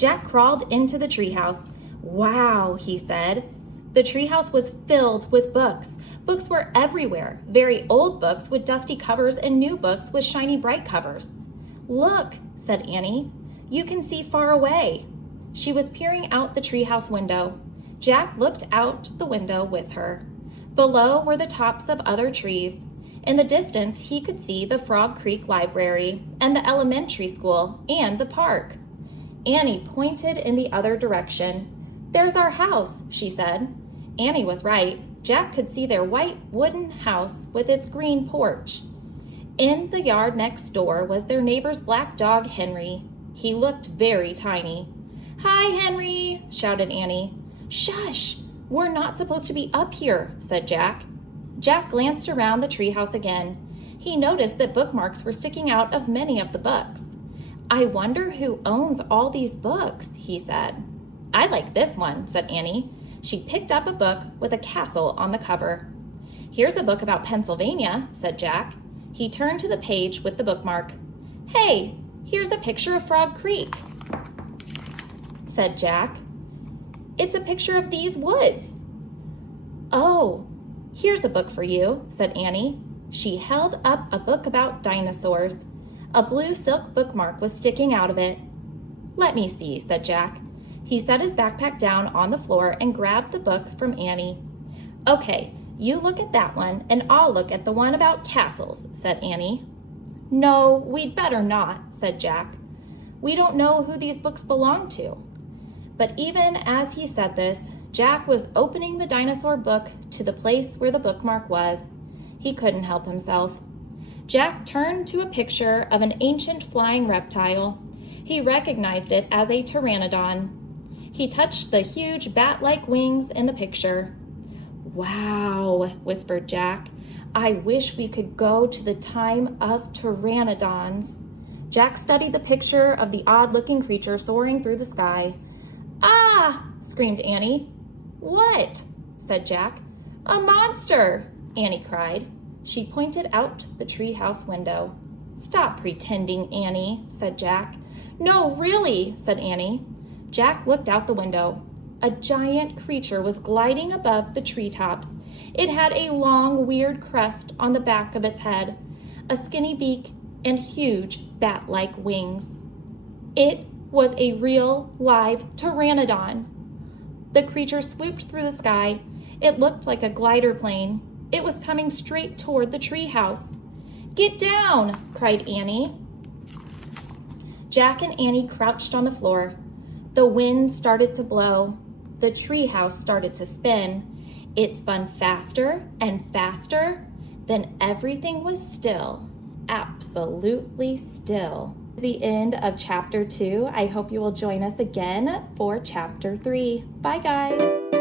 Jack crawled into the treehouse. "Wow," he said. The treehouse was filled with books. Books were everywhere, very old books with dusty covers and new books with shiny bright covers. "Look," said Annie. "You can see far away." She was peering out the treehouse window. Jack looked out the window with her. Below were the tops of other trees. In the distance, he could see the Frog Creek Library and the elementary school and the park. Annie pointed in the other direction. "There's our house," she said. Annie was right. Jack could see their white wooden house with its green porch. In the yard next door was their neighbor's black dog, Henry. He looked very tiny. "Hi, Henry," shouted Annie. "Shush! We're not supposed to be up here," said Jack. Jack glanced around the treehouse again. He noticed that bookmarks were sticking out of many of the books. "I wonder who owns all these books," he said. "I like this one," said Annie. She picked up a book with a castle on the cover. "Here's a book about Pennsylvania," said Jack. He turned to the page with the bookmark. "Hey, here's a picture of Frog Creek," said Jack. "It's a picture of these woods." "Oh, here's a book for you," said Annie. She held up a book about dinosaurs. A blue silk bookmark was sticking out of it. "Let me see," said Jack. He set his backpack down on the floor and grabbed the book from Annie. "Okay, you look at that one and I'll look at the one about castles," said Annie. "No, we'd better not," said Jack. "We don't know who these books belong to." But even as he said this, Jack was opening the dinosaur book to the place where the bookmark was. He couldn't help himself. Jack turned to a picture of an ancient flying reptile. He recognized it as a pteranodon. He touched the huge bat-like wings in the picture. "Wow," whispered Jack. "I wish we could go to the time of pteranodons." Jack studied the picture of the odd-looking creature soaring through the sky. "Ah!" screamed Annie. "What?" said Jack. "A monster!" Annie cried. She pointed out the treehouse window. "Stop pretending, Annie," said Jack. "No, really," said Annie. Jack looked out the window. A giant creature was gliding above the treetops. It had a long, weird crest on the back of its head, a skinny beak, and huge bat-like wings. It was a real, live pteranodon. The creature swooped through the sky. It looked like a glider plane. It was coming straight toward the treehouse. "Get down!" cried Annie. Jack and Annie crouched on the floor. The wind started to blow. The treehouse started to spin. It spun faster and faster. Then everything was still, absolutely still. The end of chapter 2. I hope you will join us again for chapter 3. Bye, guys.